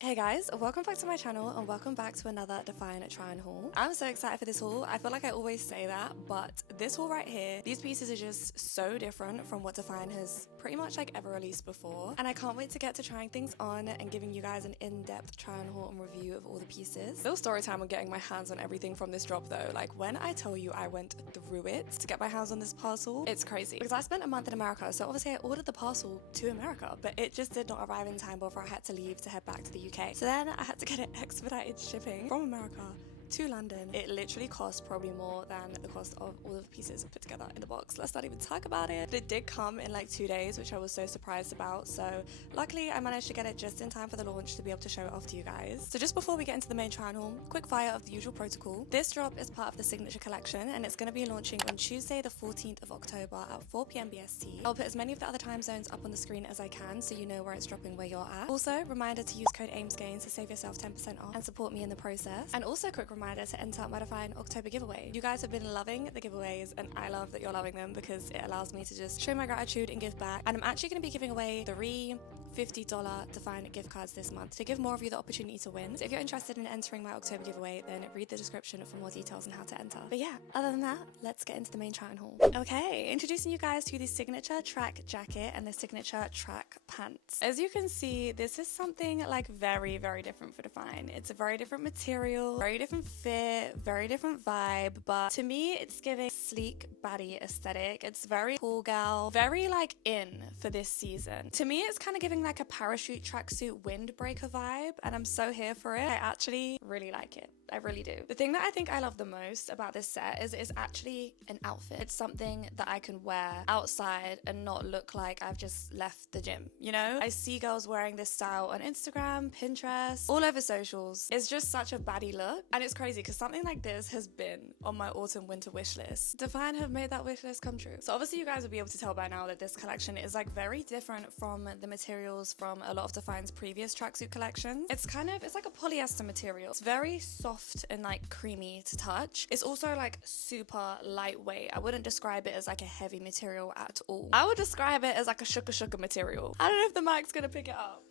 Hey guys, welcome back to my channel and welcome back to another DFYNE try on haul. I'm so excited for this haul. I feel like I always say that, but this haul right here, these pieces are just so different from what DFYNE has pretty much like ever released before. And I can't wait to get to trying things on and giving you guys an in-depth try on haul and review of all the pieces. Little story time on getting my hands on everything from this drop though. Like when I tell you I went through it to get my hands on this parcel, it's crazy. Because I spent a month in America, so obviously I ordered the parcel to America, but it just did not arrive in time before I had to leave to head back to the UK. So then I had to get it expedited shipping from America to London. It literally cost probably more than the cost of all of the pieces put together in the box. Let's not even talk about it. But it did come in like 2 days, which I was so surprised about. So luckily I managed to get it just in time for the launch to be able to show it off to you guys. So just before we get into the main channel, quick fire of the usual protocol. This drop is part of the signature collection and it's going to be launching on Tuesday the 14th of October at 4 PM BST. I'll put as many of the other time zones up on the screen as I can so you know where it's dropping where you're at. Also, reminder to use code AIMSGAINS to save yourself 10% off and support me in the process. And also a quick reminder to enter my DFYNE October giveaway. You guys have been loving the giveaways and I love that you're loving them because it allows me to just show my gratitude and give back. And I'm actually going to be giving away 3 $50 DFYNE gift cards this month to give more of you the opportunity to win. So if you're interested in entering my October giveaway, then read the description for more details on how to enter. But yeah, other than that, let's get into the main try on haul. Okay, introducing you guys to the signature track jacket and the signature track pants. As you can see, this is something like very, very different for DFYNE. It's a very different material, very different fit, very different vibe, but to me, it's giving sleek baddie aesthetic. It's very cool gal, very like in for this season. To me, it's kind of giving like a parachute tracksuit windbreaker vibe, and I'm so here for it. I actually really like it. I really do. The thing that I think I love the most about this set is it's actually an outfit. It's something that I can wear outside and not look like I've just left the gym, you know? I see girls wearing this style on Instagram, Pinterest, all over socials. It's just such a baddie look. And it's crazy because something like this has been on my autumn winter wish list. DFYNE have made that wish list come true. So obviously you guys will be able to tell by now that this collection is like very different from the materials from a lot of DFYNE's previous tracksuit collections. It's like a polyester material. It's very soft and like creamy to touch. It's also like super lightweight. I wouldn't describe it as like a heavy material at all. I would describe it as like a shuka material. I don't know if the mic's gonna pick it up.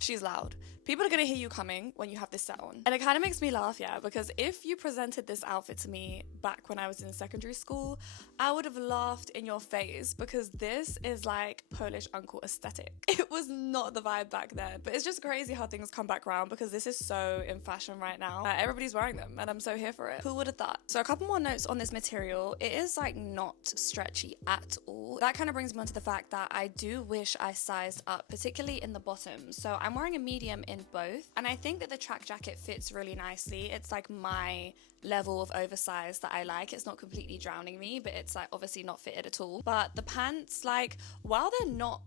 She's loud. People are going to hear you coming when you have this set on. And it kind of makes me laugh, yeah, because if you presented this outfit to me back when I was in secondary school, I would have laughed in your face because this is like Polish uncle aesthetic. It was not the vibe back then, but it's just crazy how things come back around because this is so in fashion right now. Everybody's wearing them and I'm so here for it. Who would have thought? So a couple more notes on this material. It is like not stretchy at all. That kind of brings me on to the fact that I do wish I sized up, particularly in the bottom. So I'm wearing a medium in both, and I think that the track jacket fits really nicely. It's like my level of oversize that I like. It's not completely drowning me, but it's like obviously not fitted at all. But the pants, like while they're not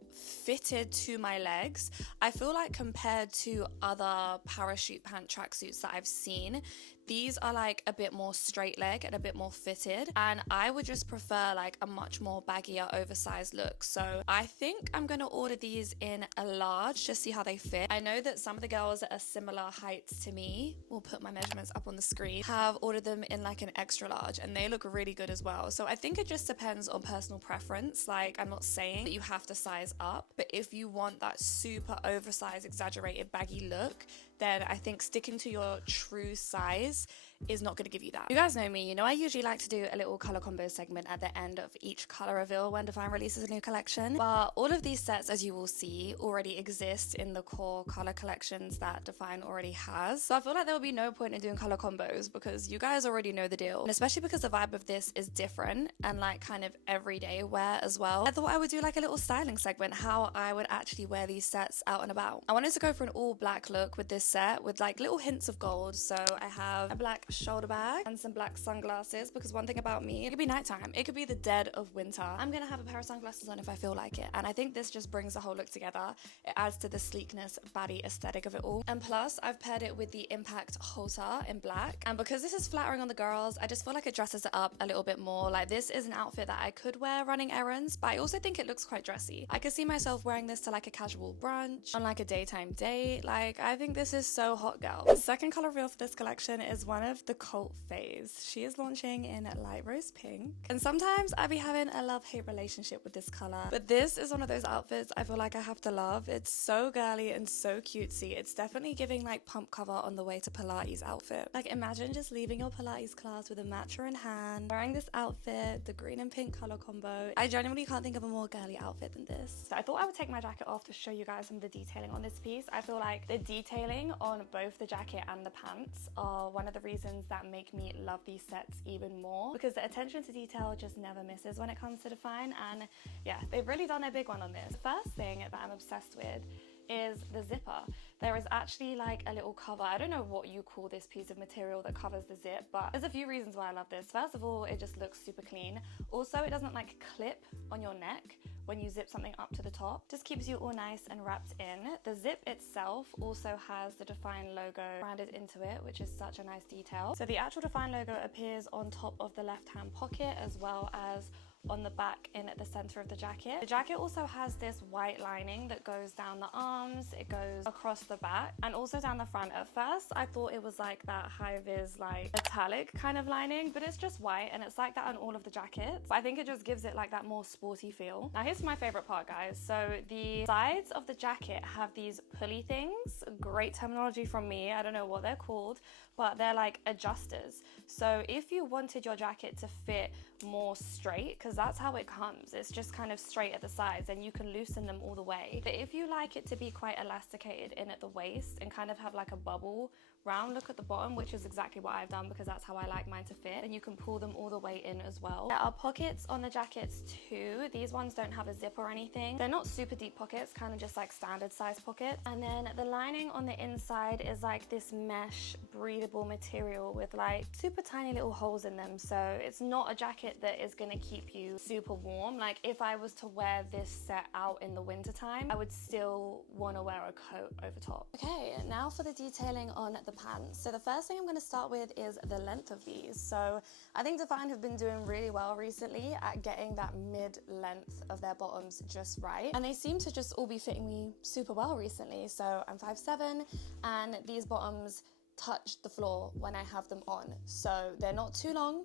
fitted to my legs, I feel like compared to other parachute pant tracksuits that I've seen, these are like a bit more straight leg and a bit more fitted, and I would just prefer like a much more baggier oversized look. So I think I'm gonna order these in a large to see how they fit. I know that some of the girls that are similar heights to me, we'll put my measurements up on the screen, have ordered them in like an extra large and they look really good as well. So I think it just depends on personal preference. Like I'm not saying that you have to size up, but if you want that super oversized exaggerated baggy look, then I think sticking to your true size is not going to give you that. You guys know me, you know I usually like to do a little color combo segment at the end of each color reveal when DFYNE releases a new collection, but all of these sets, as you will see, already exist in the core color collections that DFYNE already has. So I feel like there will be no point in doing color combos because you guys already know the deal, and especially because the vibe of this is different and like kind of everyday wear as well. I thought I would do like a little styling segment, how I would actually wear these sets out and about. I wanted to go for an all black look with this set with like little hints of gold. So I have a black shoulder bag and some black sunglasses because one thing about me, it could be nighttime, it could be the dead of winter. I'm gonna have a pair of sunglasses on if I feel like it, and I think this just brings the whole look together. It adds to the sleekness, baddie aesthetic of it all. And plus I've paired it with the impact halter in black, and because this is flattering on the girls, I just feel like it dresses it up a little bit more. Like this is an outfit that I could wear running errands, but I also think it looks quite dressy. I could see myself wearing this to like a casual brunch, on like a daytime date. Like I think this is so hot girl. The second color reveal for this collection is one of have the cult phase. She is launching in light rose pink. And sometimes I be having a love-hate relationship with this color. But this is one of those outfits I feel like I have to love. It's so girly and so cutesy. It's definitely giving like pump cover on the way to Pilates outfit. Like imagine just leaving your Pilates class with a matcha in hand, wearing this outfit, the green and pink color combo. I genuinely can't think of a more girly outfit than this. So I thought I would take my jacket off to show you guys some of the detailing on this piece. I feel like the detailing on both the jacket and the pants are one of the reasons that make me love these sets even more, because the attention to detail just never misses when it comes to DFYNE. And yeah, they've really done a big one on this. First thing that I'm obsessed with is the zipper. There is actually like a little cover. I don't know what you call this piece of material that covers the zip, but there's a few reasons why I love this. First of all, it just looks super clean. Also, it doesn't like clip on your neck when you zip something up to the top. Just keeps you all nice and wrapped in. The zip itself also has the DFYNE logo branded into it, which is such a nice detail. So the actual DFYNE logo appears on top of the left-hand pocket as well as on the back in at the center of the jacket. The jacket also has this white lining that goes down the arms, it goes across the back and also down the front. At first I thought it was like that high-vis like metallic kind of lining, but it's just white and it's like that on all of the jackets. But I think it just gives it like that more sporty feel. Now here's my favorite part, guys. So the sides of the jacket have these pulley things. Great terminology from me, I don't know what they're called, but they're like adjusters. So if you wanted your jacket to fit more straight, because that's how it comes, it's just kind of straight at the sides and you can loosen them all the way. But if you like it to be quite elasticated in at the waist and kind of have like a bubble round look at the bottom, which is exactly what I've done because that's how I like mine to fit, and you can pull them all the way in as well. There are pockets on the jackets too. These ones don't have a zip or anything. They're not super deep pockets, kind of just like standard size pockets. And then the lining on the inside is like this mesh breathable material with like super tiny little holes in them, so it's not a jacket that is going to keep you super warm. Like if I was to wear this set out in the winter time, I would still want to wear a coat over top. Okay, now for the detailing on the pants. So the first thing I'm going to start with is the length of these. So I think DFYNE have been doing really well recently at getting that mid length of their bottoms just right, and they seem to just all be fitting me super well recently. So I'm 5'7" and these bottoms touch the floor when I have them on, so they're not too long,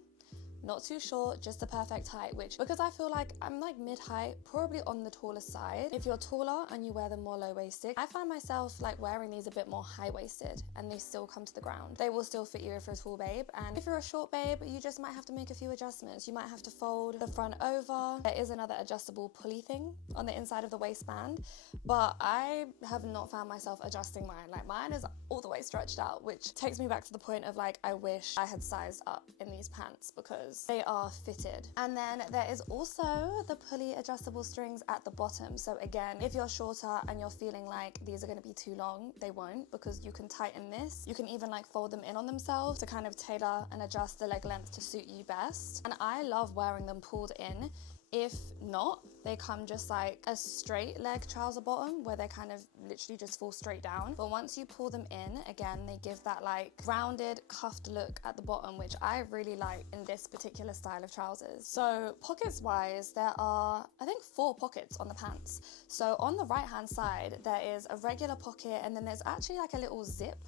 not too short, just the perfect height, which because I feel like I'm like mid-height, probably on the taller side. If you're taller and you wear them more low-waisted, I find myself like wearing these a bit more high-waisted and they still come to the ground. They will still fit you if you're a tall babe, and if you're a short babe, you just might have to make a few adjustments. You might have to fold the front over. There is another adjustable pulley thing on the inside of the waistband, but I have not found myself adjusting mine. Like mine is all the way stretched out, which takes me back to the point of like, I wish I had sized up in these pants because they are fitted. And then there is also the pulley adjustable strings at the bottom. So again, if you're shorter and you're feeling like these are going to be too long, they won't, because you can tighten this. You can even like fold them in on themselves to kind of tailor and adjust the leg length to suit you best. And I love wearing them pulled in. If not, they come just like a straight leg trouser bottom where they kind of literally just fall straight down. But once you pull them in, again, they give that like rounded cuffed look at the bottom, which I really like in this particular style of trousers. So pockets wise, there are, I think, 4 pockets on the pants. So on the right hand side, there is a regular pocket, and then there's actually like a little zip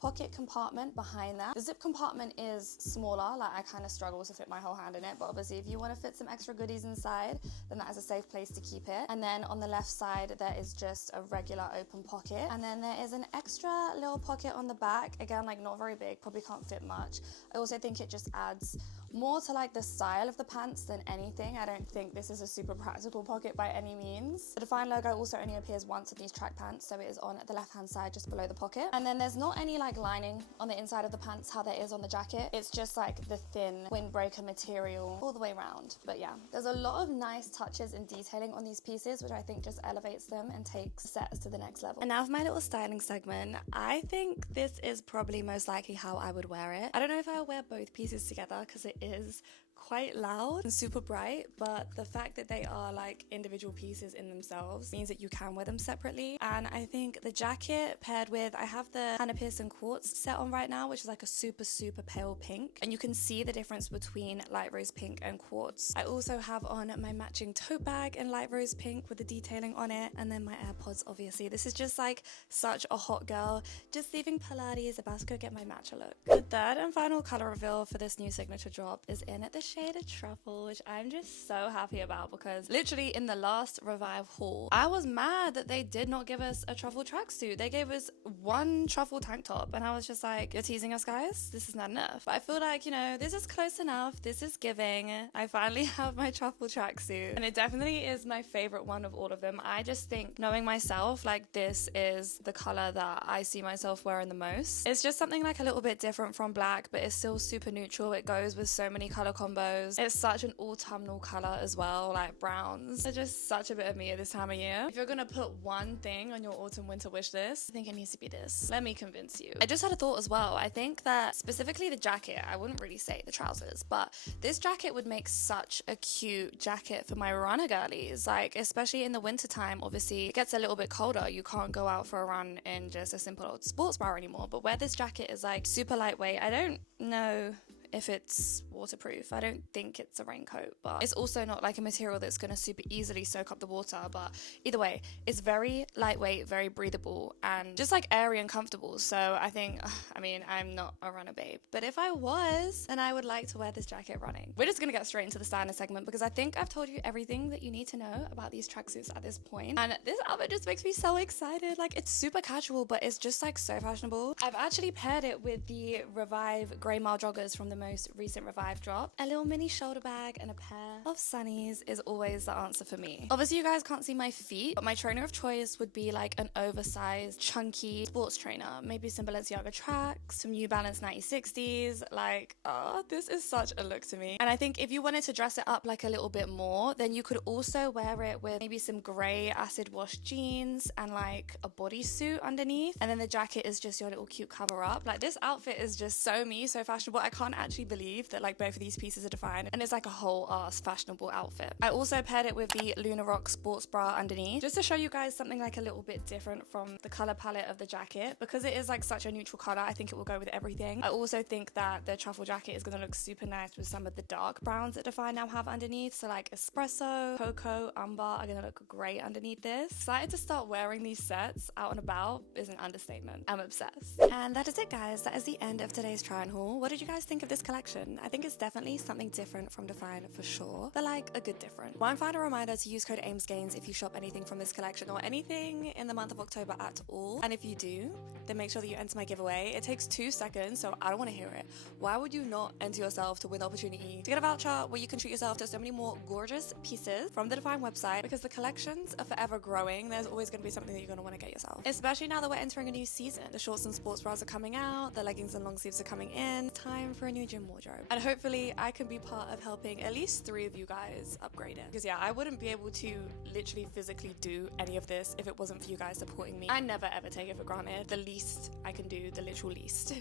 pocket compartment behind that. The zip compartment is smaller, like I kind of struggle to fit my whole hand in it, but obviously if you want to fit some extra goodies inside, then that is a safe place to keep it. And then on the left side, there is just a regular open pocket, and then there is an extra little pocket on the back, again, like not very big, probably can't fit much. I also think it just adds more to like the style of the pants than anything. I don't think this is a super practical pocket by any means. The DFYNE logo also only appears once in these track pants, so it is on the left hand side just below the pocket. And then there's not any like lining on the inside of the pants how there is on the jacket. It's just like the thin windbreaker material all the way around. But yeah, there's a lot of nice touches and detailing on these pieces, which I think just elevates them and takes sets to the next level. And now for my little styling segment. I think this is probably most likely how I would wear it. I don't know if I'll wear both pieces together because it is quite loud and super bright, but the fact that they are like individual pieces in themselves means that you can wear them separately. And I think the jacket paired with, I have the Hannah Pearson Quartz set on right now, which is like a super pale pink, and you can see the difference between light rose pink and quartz. I also have on my matching tote bag in light rose pink with the detailing on it, and then my AirPods, obviously. This is just like such a hot girl, just leaving Pilates, about to go get my matcha look. The third and final color reveal for this new signature drop is in the shade of Truffle, which I'm just so happy about, because literally in the last Revive haul, I was mad that they did not give us a truffle tracksuit. They gave us one truffle tank top, and I was just like, you're teasing us, guys? This is not enough. But I feel like, you know, this is close enough. This is giving. I finally have my truffle tracksuit, and it definitely is my favorite one of all of them. I just think, knowing myself, like this is the color that I see myself wearing the most. It's just something like a little bit different from black, but it's still super neutral. It goes with so many color combos. It's such an autumnal color as well, like browns. They're just such a bit of me at this time of year. If you're gonna put one thing on your autumn winter wish list, I think it needs to be this. Let me convince you. I just had a thought as well. I think that specifically the jacket, I wouldn't really say the trousers, but this jacket would make such a cute jacket for my runner girlies, like especially in the winter time. Obviously it gets a little bit colder, you can't go out for a run in just a simple old sports bra anymore, but where this jacket is like super lightweight, I don't know if it's waterproof. I don't think it's a raincoat, but it's also not like a material that's gonna super easily soak up the water. But either way, it's very lightweight, very breathable, and just like airy and comfortable. So I think, I mean, I'm not a runner babe, but if I was, then I would like to wear this jacket running. We're just gonna get straight into the styling segment, because I think I've told you everything that you need to know about these tracksuits at this point. And this outfit just makes me so excited. Like, it's super casual, but it's just like so fashionable. I've actually paired it with the Revive Grey Mile joggers from the most recent Revive drop. A little mini shoulder bag and a pair of sunnies is always the answer for me. Obviously you guys can't see my feet, but my trainer of choice would be like an oversized chunky sports trainer, maybe some Balenciaga tracks, some New Balance 9060s. Like, oh, this is such a look to me. And I think if you wanted to dress it up like a little bit more, then you could also wear it with maybe some gray acid wash jeans and like a bodysuit underneath, and then the jacket is just your little cute cover up. Like, this outfit is just so me, so fashionable. I can't actually believe that like both of these pieces are DFYNE, and it's like a whole ass fashionable outfit. I also paired it with the Luna Rock sports bra underneath, just to show you guys something like a little bit different from the color palette of the jacket, because it is like such a neutral color. I think it will go with everything. I also think that the truffle jacket is gonna look super nice with some of the dark browns that DFYNE now have underneath. So like espresso, cocoa, umber are gonna look great underneath this. Excited to start wearing these sets out and about is an understatement. I'm obsessed. And that is it, guys. That is the end of today's try on haul. What did you guys think of this collection? I think it's definitely something different from DFYNE for sure, but like a good different. One final reminder to use code AIMSGAINS if you shop anything from this collection or anything in the month of October at all. And if you do, then make sure that you enter my giveaway. It takes 2 seconds, so I don't want to hear it. Why would you not enter yourself to win the opportunity to get a voucher where you can treat yourself to so many more gorgeous pieces from the DFYNE website? Because the collections are forever growing. There's always going to be something that you're going to want to get yourself, especially now that we're entering a new season. The shorts and sports bras are coming out, the leggings and long sleeves are coming in. Time for a new gym wardrobe, and hopefully I can be part of helping at least 3 of you guys upgrade it. Because yeah, I wouldn't be able to literally physically do any of this if it wasn't for you guys supporting me. I never ever take it for granted. The least I can do, the literal least,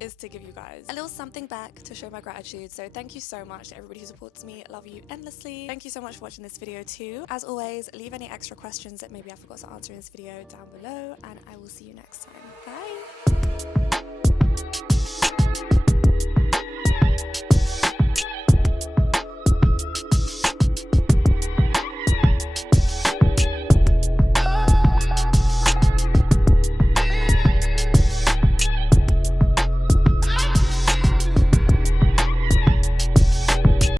is to give you guys a little something back to show my gratitude. So thank you so much to everybody who supports me. I love you endlessly. Thank you so much for watching this video too. As always, leave any extra questions that maybe I forgot to answer in this video down below, and I will see you next time. Bye.